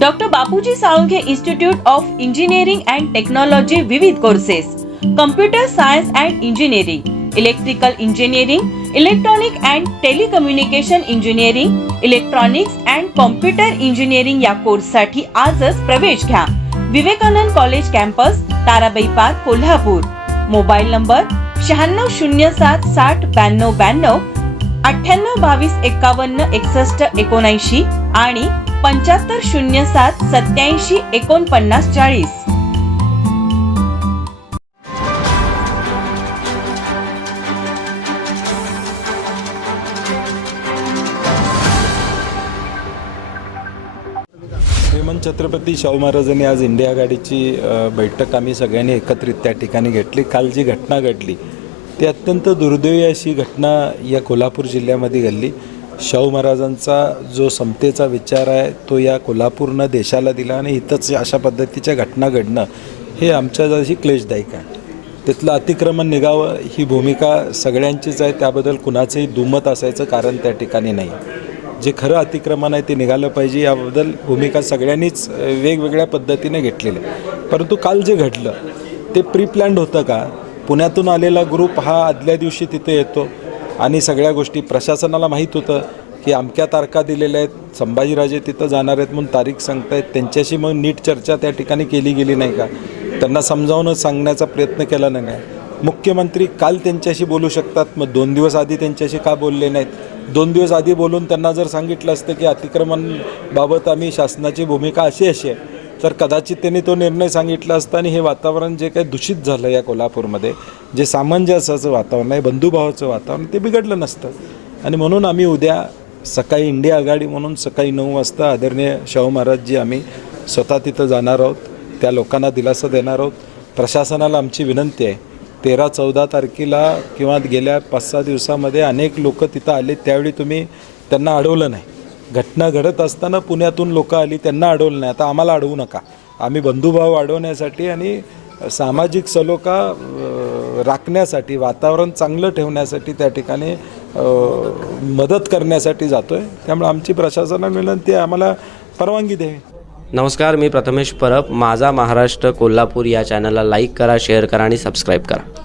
Doctor Bapuji Salunkhe institute of engineering and technology विविध courses, computer science and engineering, electrical engineering, electronic and telecommunication engineering, electronics and computer engineering या कोर्ससाठी आजच प्रवेश घ्या. Vivekanand college campus, Tarabai park, Kolhapur. Mobile number 9607 60 92 92, 98 22 51 61 79 आणि 7507 87 49 40. श्रीमंत छत्रपती शाहू महाराजांनी आज इंडिया आघाडीची बैठक आम्ही सगळ्यांनी एकत्रित त्या ठिकाणी घेतली. काल जी घटना घडली ती अत्यंत दुर्दैवी अशी घटना या कोल्हापूर जिल्ह्यामध्ये घडली. शाहू महाराजांचा जो समतेचा विचार आहे तो या कोल्हापूरनं देशाला दिला आणि इथंच अशा पद्धतीच्या घटना घडणं हे आमच्यासाठी क्लेशदायक आहे. तिथलं अतिक्रमण निघावं ही भूमिका सगळ्यांचीच आहे, त्याबद्दल कुणाचंही दुमत असायचं कारण त्या ठिकाणी नाही. जे खरं अतिक्रमण आहे ते निघालं पाहिजे याबद्दल भूमिका सगळ्यांनीच वेगवेगळ्या पद्धतीने घेतलेली आहे. परंतु काल जे घडलं ते प्री प्लॅन्ड होतं का? पुण्यातून आलेला ग्रुप हा आदल्या दिवशी तिथे येतो आणि सगळ्या गोष्टी प्रशासनाला माहीत होतं की अमक्या तारखा दिलेल्या आहेत, संभाजीराजे तिथं जाणार आहेत म्हणून तारीख सांगतायत. त्यांच्याशी मग नीट चर्चा त्या ठिकाणी केली गेली नाही का? त्यांना समजावून सांगण्याचा प्रयत्न केला नाही का? मुख्यमंत्री काल त्यांच्याशी बोलू शकतात, मग 2 दिवस आधी त्यांच्याशी का बोलले नाहीत? 2 दिवस आधी बोलून त्यांना जर सांगितलं असतं की अतिक्रमणबाबत आम्ही शासनाची भूमिका अशी आहे तर कदाचित त्यांनी तो निर्णय सांगितला असता आणि हे वातावरण जे काही दूषित झालं या कोल्हापूरमध्ये, जे सामंजस्याचं वातावरण आहे, बंधुभावाचं वातावरण, ते बिघडलं नसतं. आणि म्हणून आम्ही उद्या सकाळी इंडिया आघाडी म्हणून सकाळी 9 वाजता आदरणीय शाहू महाराजजी आम्ही स्वतः तिथं जाणार आहोत, त्या लोकांना दिलासा देणार आहोत. प्रशासनाला आमची विनंती आहे, 13-14 तारखेला किंवा गेल्या 5-6 दिवसामध्ये अनेक लोक तिथं आले, त्यावेळी तुम्ही त्यांना अडवलं नाही. घटना घडत असताना पुण्यातून लोक आली, त्यांना अडवलं नाही. आता आम्हाला अडवू नका. आम्ही बंधुभाव वाढवण्यासाठी आणि सामाजिक सलोखा राखण्यासाठी, वातावरण चांगलं ठेवण्यासाठी त्या ठिकाणी मदत करण्यासाठी जातो आहे. त्यामुळे आमची प्रशासनाला विनंती आहे, आम्हाला परवानगी द्यावी. नमस्कार, मी प्रथमेश परब. माझा महाराष्ट्र कोल्हापूर या चॅनलला लाईक करा, शेअर करा आणि सबस्क्राईब करा.